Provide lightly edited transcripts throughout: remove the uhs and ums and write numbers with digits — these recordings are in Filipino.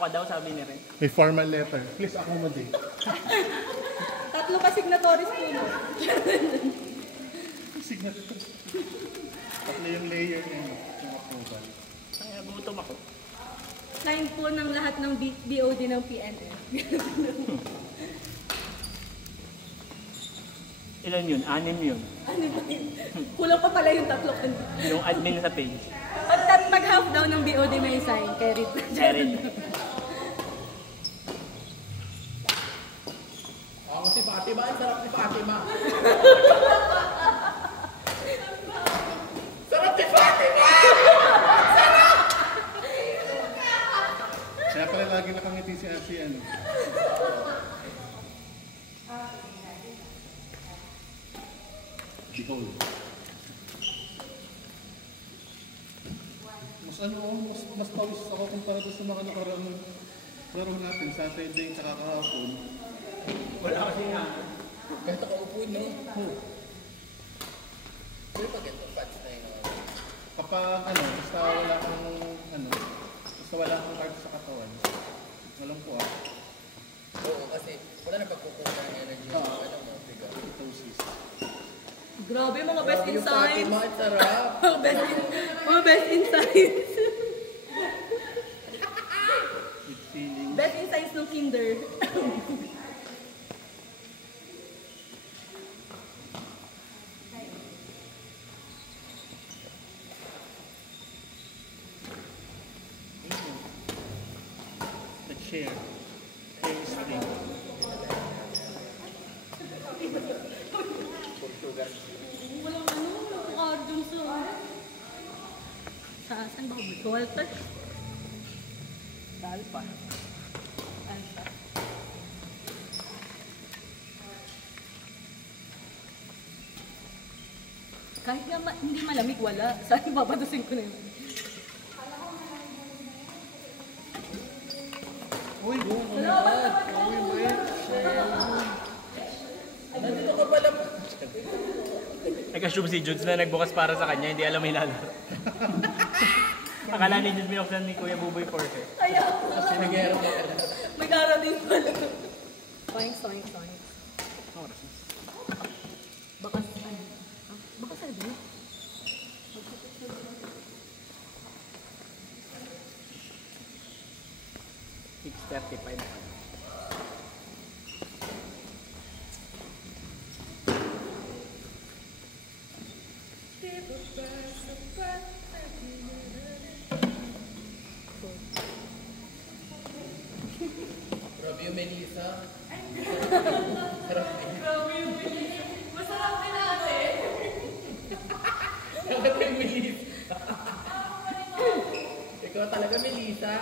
ka daw, sabi ni Ren. May formal letter. Please accommodate. Tatlo ka signatories po mo. Signatories. Tatlo yung layer niya yung approval. Kaya gutom ako. Sign po ng lahat ng BOD ng PNF. Ilan yun? 6 yun. Ano ba yun? Kulang pa pala yung tatlo. Yung admin sa page. Pag half daw ng BOD may sign, carried. Carried. Ako si Fatima, ang sarap ni Fatima. Sarap ni Fatima! Sarap! Kaya pala lagi nakangiti si Asi ano. Behold. Mas pawis ako kumpara sa mga nakarang laro natin sa Saturday tsaka kahapon. Wala kasi nga. Kahit ako upo, no? Pero pag ito, fats na yun. Kapag basta wala kang carbs sa katawan. Walang po Oo, kasi wala na pagkukuha ng energy. Alam mo, bigat. Ketosis. Grabe mga best in science. Fatima, ang sarap. Mga best in science. With feelings. Best in science ng kinder. Let's share. Chemistry. Walang cardium saan ba ako? Walter? Dahil pa. Alpha. Kahit nga hindi malamig, wala. Saan babatusin ko na yun? Uy, boom. Nandito ka pala. Nag-assume si Judes na nagbukas para sa kanya, hindi alam may lalaro. Akala ni Judes binuksan ni Kuya Buboy Porter. Ayaw. Kasi nag-aero ka na. May gara din pala. Soink. Oras na. Baka sabi? 6:35. Grabe yung Melissa. Sarap din. Masarap din natin. Sarap yung Melissa. Ikaw talaga, Melissa.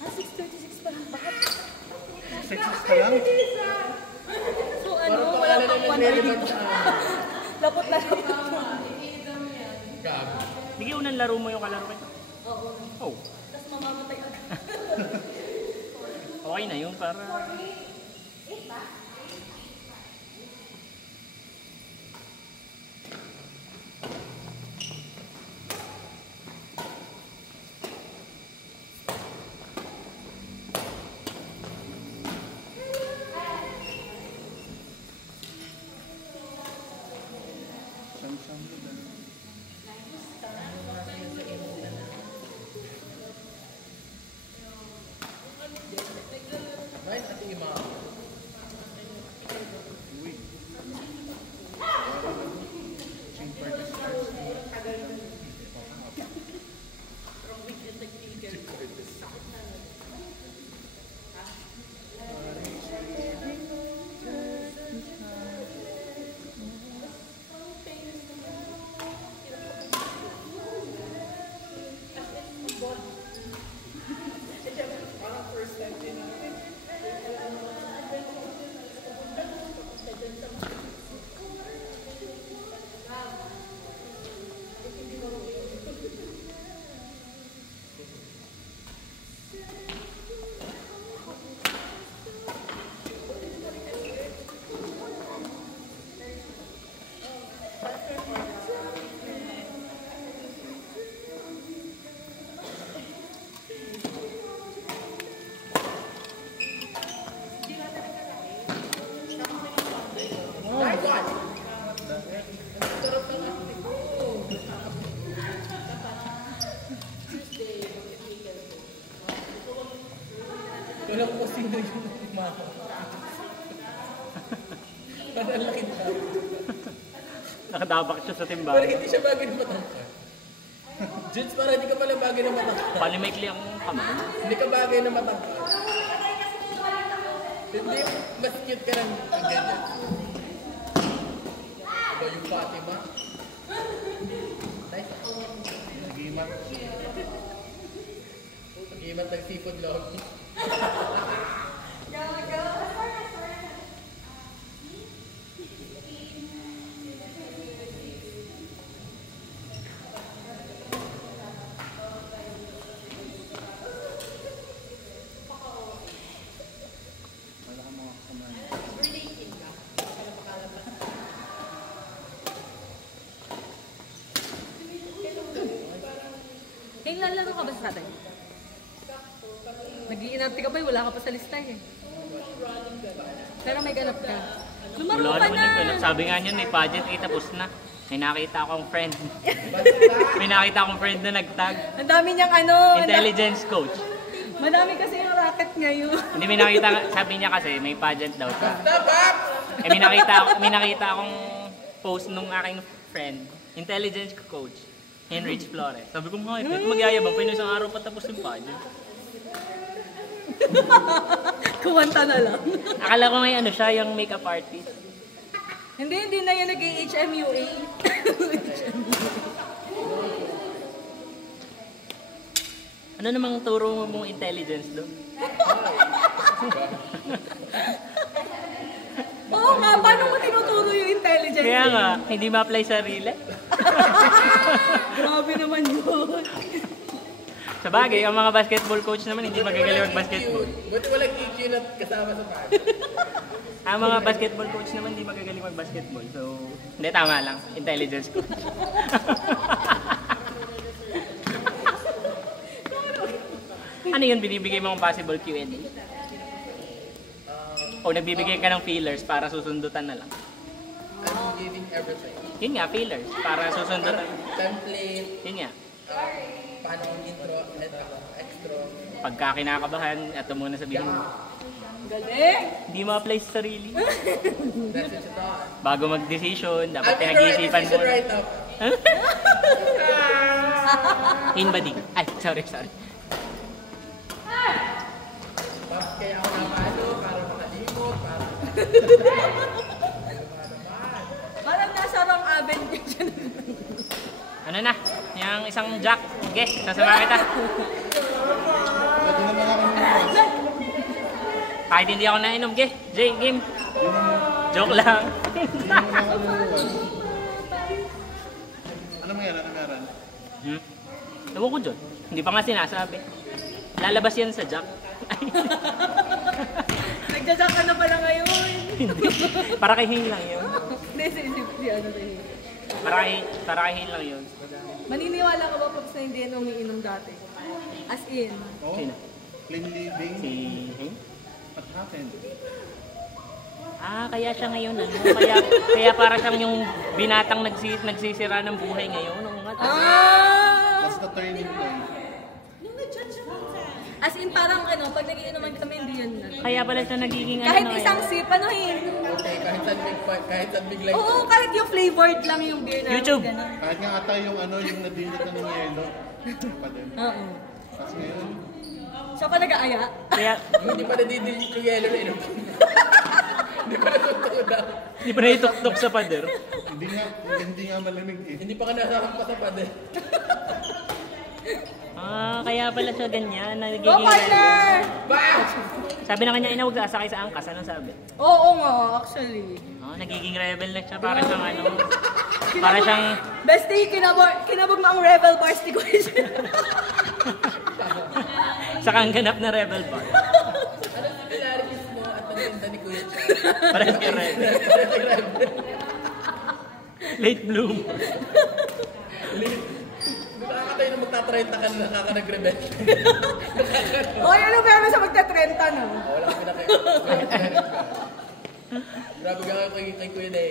6:36 pa lang. Bakit? 6 pa lang? So Parang wala pangalan pang na 1 nag-relevant sa Lapot na. Gago. Sige, unang laro mo yung kalaro ko. Oo. Oh. Tapos mamamatay agad. Okay na yun para... Bakit ating ima? Walang kung sino yung mama. Parang laki na. Nakadabak siya sa Pero timbangan. hindi siya bagay na matangkad. Jits, parang hindi ka pala bagay na matangkad. Palimaikli ang kamay. Hindi ka bagay na matangkad. Hindi, mas cute ka ng ganyan. Ba yung Fatima? Nice. Nagimat. Pag-imat ng seafood lobby. Naglalaro ka ba sa atin? Nag-iinarte ka ba? Wala ka pa sa lista eh. Pero may ganap ka. Lumaro Wala ka naman na! yung ganun. Sabi nga niya, may pageant, tapos na. May nakita akong friend. May nakita akong friend na nagtag. Ang dami niyang ano. Intelligence coach. Madami kasi yung racket ngayon. Hindi, may nakita, sabi niya kasi, may pageant daw. Stop up! Eh, may nakita akong post nung aking friend. Intelligence coach. Henrich Flores. Sabi ko, mga ito, magyayabang pa yun isang araw patapos yung pageant. Kumanta na lang. Akala ko may ano siya, yung makeup artist. Hindi na yan nag-HMUA. Ano namang turo mong intelligence doon? Oo nga, paano mo tinuturo yung intelligence? Kaya nga, hindi ma-apply sa relay. Grabe naman yun. Sa bagay, ang mga basketball coach naman hindi magagaling mag-basketball. Buti walang EQ na kasama sa party. Ang mga basketball coach naman hindi magagaling mag-basketball. So, hindi, tama lang. Intelligence coach. Ano yun, binibigay mo ang possible Q&A? O nagbibigay ka ng feelers para susundutan na lang? I'm giving everything. Yun nga, feelers. Para susundutan. Template, Yun nga. paano ang intro, extra. Pagka kinakabahan, ito muna sabihin mo. Galing! Hindi ma-apply sa sarili. That's it ito. Bago mag-decision, dapat I'm in the right pinag-iisipan mo. decision right now. Inbody. Ay, sorry. Kaya ako namalo, para makalimot, para... Parang nasa wrong avenue siya. Ano na? Yung isang jack. Okay, sasama kita. Pwede naman ako nung Kahit hindi ako nainom, okay? Jay, game. Joke lang. Ano mangyari? Ano meron? Ewan ko dyan. Hindi pa nga sinasabi. Lalabas yan sa jack. Nagjajack ka na pala ngayon. Hindi. Para kay Hing lang yun. Hindi, si ano tayo. Para kay Hing lang yun. Maniniwala ka ba pag sa hindi yan umiinom dati? As in. Oh, Sino? clean living. Si Hing? What happened? Kaya siya ngayon ano. Kaya para siyang yung binatang nagsisira ng buhay ngayon. That's the turning point. As in parang ano, pag nagiinuman kami, hindi yun na. Kaya pala siya nagiging Kahit ano isang sip, ano yun? Okay, kahit saan big life. Oo, kahit yung flavored lang yung beer namin. YouTube. Ganun. Kahit nga ata yung ano, yung nadinot na ng yelo. Pa din. Oo. Tapos ngayon, Siya pa nag-aaya. Kaya Hindi pa nadidilig yung yellow na inom. Hindi pa natutuwa daw. hindi pa naituktok sa pader. hindi nga malamig eh. Hindi pa ka nasakampa sa pader. Kaya pala siya ganyan. Go, Nagiging partner! Sabi na kanya, huwag asakay sa angkas. Anong sabi? Oo nga, actually. Nagiging rebel na siya. Para siyang ano. Para siyang... Bestie, kinabog mo ang rebel bars ni Kuya. sa kangganap na rebel bar. Anong similarities mo at ang ganda ni Kuya Chan? Parang ka rebel. Late bloom. Nakakatayo na magtatrenta ka na nakaka-nag-rebel. Hoy, ano meron sa magta-30 na? Wala kami na kayo. Grabe ka kay Kuya Day.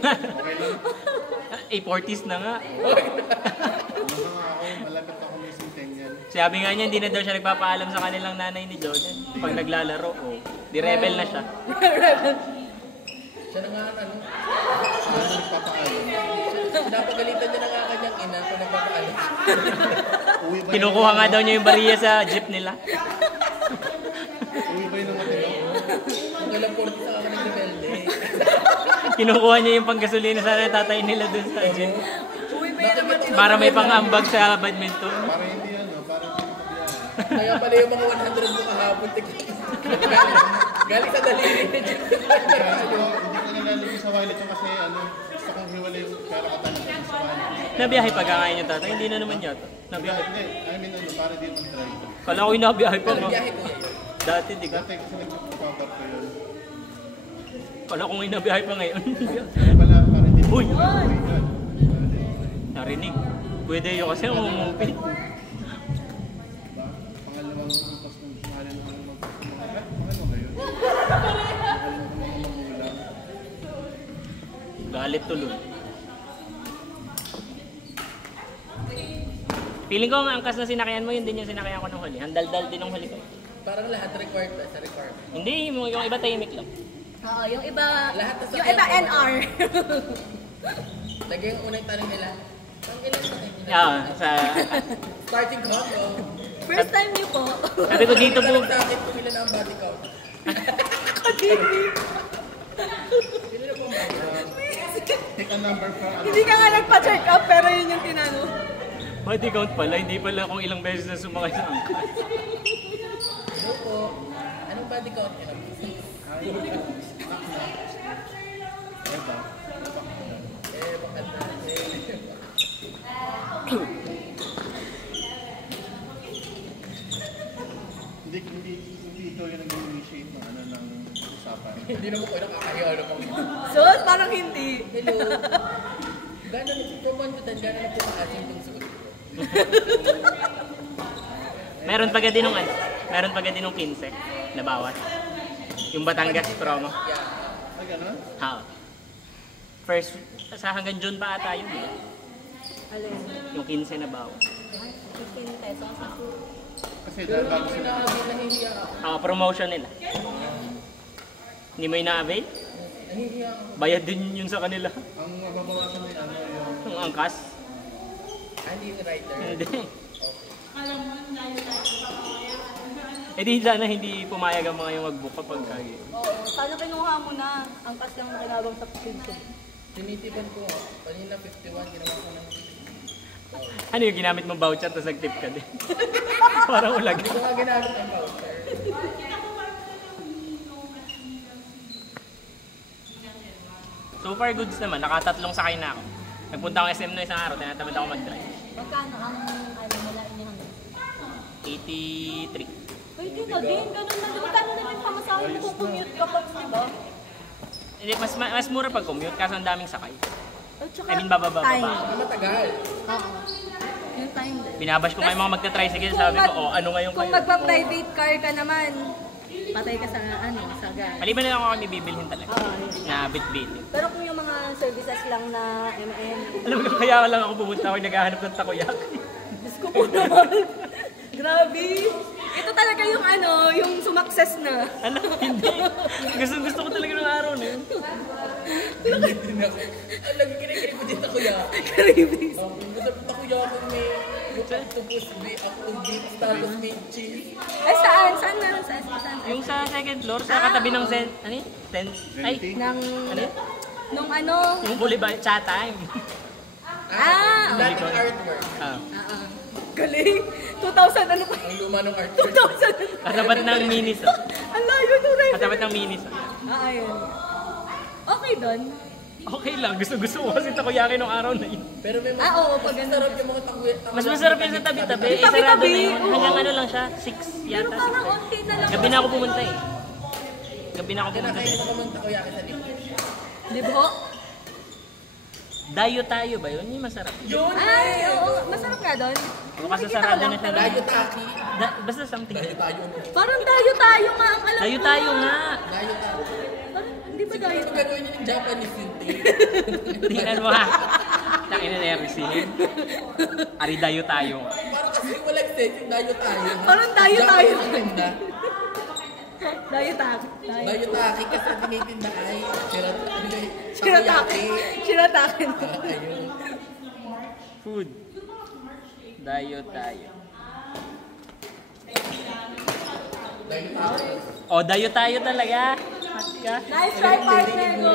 Okay lang. 40s na nga. Ano nga ako, malapit ako may centennial. Sabi nga niya, hindi na daw siya nagpapaalam sa kanilang nanay ni Jordan. Pag naglalaro, di rebel na siya. Siya na nga ano. Ano nagpapaalam? Pinapagalitan niya na nga kanyang ina kung nagpapaalam. Uwi ba Kinukuha nga daw niya yung bariya sa jeep nila. Uwi ba yun ng matino? Ang ilang 40 sa kakaning rebelde. Kinukuha niya yung panggasolina sa tatay nila dun sa jeep. Uy, may naman. Para may pangambag sa badminton. Para hindi ano, para hindi pabiyahe. Kaya pala yung mga 100 mo kahapon. Galing sa daliri ni Jim. Hindi ko nalalagay sa wallet ko kasi ano, gusto kong hiwalay yung pera ko talaga sa wallet. Nabiyahe pa kakain niya tatay, hindi na naman yata. Nabiyahe. Hindi, I mean ano, para di mag-drive. Kala ko yung nabiyahe pa Ang nga. biyahe ko yan. Dati, di ka. Dati kasi nagpapabar ko yun. Kala ko yung nabiyahe pa ngayon. Kaya pala, para di Uy! mag-drive. Narinig. Pwede yun kasi umumupit. Pangalawang upas ng pangalan ng mga ano ba yun? Pangalan ng mga magulang. Galit tuloy. Feeling ko ang angkas na sinakayan mo, yun din yung sinakayan ko ng huli. Handal-dal din ng huli ko. Parang lahat required ba? Sa requirement. Hindi, yung iba tahimik lang. Oo, yung iba, Lahat na sa yung iba aircon. NR. Lagi yung unang tanong nila. Ang ilan sa inyo? Sa... Starting count o? First time niyo po. Sabi ko dito po, Tanong sa akin kung ilan ang body count. Take a number for ano. Hindi ka nga nagpa-check up, pero yun yung tinanong. body count pala, hindi pala kung ilang beses na sumakay sa angkas. Ano po? Anong body count nila? Diba? Bakit natin? Hindi ikaw yung nag-initiate ng ano ng usapan. Hindi naman ko nakakahiya na pang So, parang hindi. hello. Gano'n from 1 to 10, gano'n na po maasin itong suot ko. Meron pa din nung ano, meron pa din nung 15 na bawat. Yung Batangas promo. Ay, gano'n? Ha. First, sa hanggang June pa ata yun. Alin? Yung 15 na bawat. 15 pesos. Kasi Pero dahil bago hindi ko sila. nahihiya ako. Promotion nila. Hindi mo ina-avail? Nahihiya ako. Bayad din yun sa kanila. Ang mababawasan na ano yung... Yung angkas. Hindi yung writer. Hindi. Eh di sana hindi pumayag ang mga yung mag-book kapag kaya. Oo, sana kinuha mo na ang kas ng kinabang sa prescription. Tinitipan ko. Kanina 51, ginawa ko ng Ano yung ginamit mong voucher tapos nag-tip ka din? Parang ulag. Hindi ko nga ginamit ang voucher. So far goods naman, nakatatlong sakay na ako. Nagpunta ako SM na isang araw, tinatamad ako mag-drive. Magkano ang ano nila inihan? 83. Pwede na din, ganun na. Magkano na din pamasahe mo kung commute ka pa, diba? Hindi, mas mura pag commute kasi ang daming sakay. At saka, I mean, bababa. time. Matagal. Oo. Yung time din. Binabash ko kayo mga magta-tricycle, sabi ko, ano ngayon Kung kayo? magpa-private car ka naman, patay ka sa sa gas. Maliban na lang ako may bibilhin talaga. Oo. Na bit-bit. Pero kung yung mga services lang na MN, Alam mo, kaya lang ako pumunta ako naghahanap ng takoyaki. Diyos ko po naman. Grabe. Ito talaga yung ano, yung sumakses na. Ano? Hindi. Gusto ko talaga ng araw na yun. Hindi na ako. Ang lagi kinikinig ko dito kuya. Karibis. Gusto ko kuya ako may octopus tapos may cheese. Ay, saan? Saan na? Saan? Yung sa second floor, sa katabi ng Zen, ano yun? Ay, Nang, ano yun? nung ano, Yung Boulevard, chat time. Latin artwork. galing. 2,000 ano pa? Ang luma ng artwork. 2,000. Katapat ng minis. Ang layo nung ref. Katapat ng minis. Ayun. Okay doon. Okay lang, gusto ko kasi takoyaki nung araw na yun. Pero may Oo, pag mas ano. sarap yung mga takuya. Mas masarap yun sa tabi-tabi. Eh, Tabi-tabi, sarado na yun. oo. Hanggang ano lang siya, 6 Pero yata. parang onti na lang. Gabi na ako pumunta eh. Gabi na ako pumunta. Kinakain mo naman takoyaki sa lipo. Libo? Dayo tayo ba yun? Yung masarap. Yun! Ay, oo. Masarap nga doon. O kasi sarado na siya. Dayo taki. Basta something. Dayo tayo. Parang tayo nga ang alam Dayo ko. tayo nga. Dayo tayo. Parang, hindi ba tayo? Ito gagawin niyo ng Japanese yun. Tingnan mo ha. Takin na nervous eh. Ari dayo tayo. Parang Kasi walang sense yung dayo tayo. Parang dayo tayo. Tinda. Dayotaki. Dayo taki kasi tinitinda ay Shirataki. Shirataki. Ayun. Food. Dayo tayo. Dayo taki. Oh, dayo tayo talaga. Hot ka. Nice try, partner. Go.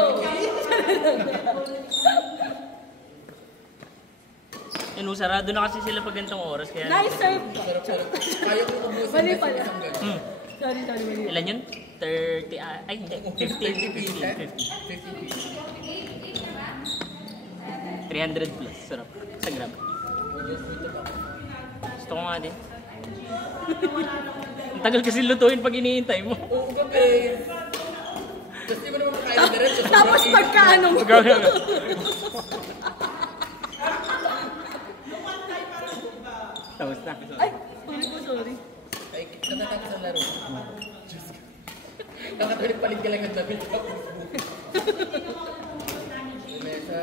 Yan, sarado na kasi sila pag ganitong oras. Kaya Nice serve. Sarap-sarap. Kaya ko ubusin Mali kasi pala. isang ganun. Sorry, mali. Ilan yun? 30, ay hindi, 50 50. pieces. 300 plus. Sarap. Sa gram. Gusto ko nga din. Ang tagal kasi lutuin pag iniintay mo. Oo, gabi. Tapos di mo naman makain na diretso. Tapos pagkaano mo. Tapos na. Ay, ulit ko, sorry. Ay, natatapos ang laro. Diyos ko. Nakatulit palit ka lang ng damit. Tapos mesa,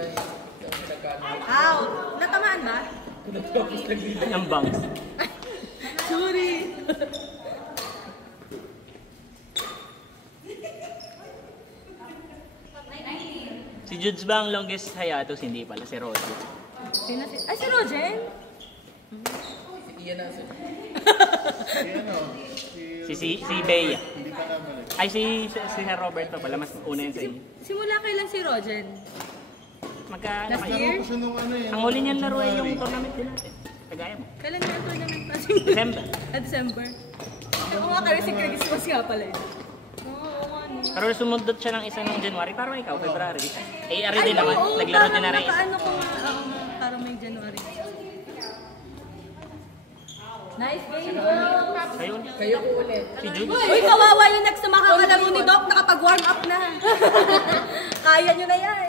yung pinagkano. Ow! Natamaan ba? Natapos lang nila. Ang bangs. Sorry. Si Judes ba ang longest hiatus? Hindi pala, si Roger. Sino si... Ay, si Rogen? Si Ian ang sunod. Si ano, Si Bea. hindi ka naman eh. Ay, si Sir Robert pa pala. Mas una yun sa inyo. Simula kailan si Rogen? Magka... Last naman- year? Laro ko siya nung ano eh. Ang huli niyan laro ay yung tournament din natin. Kagaya mo. Kailan na yung tournament pa? December. December. Oo nga, kasi si Christmas nga pala eh. Oo, ano. Pero sumundot siya ng isa ng January. Parang ikaw, February. Eh, ari din naman. oo, Naglaro din na parang rin. nakaano ko nga, parang may January. Nice game, girl! Ayun. Kayo ko ulit. Si Judes. Uy, kawawa yung next na makakalaro ni Doc, nakapag-warm up na. Kaya nyo na yan.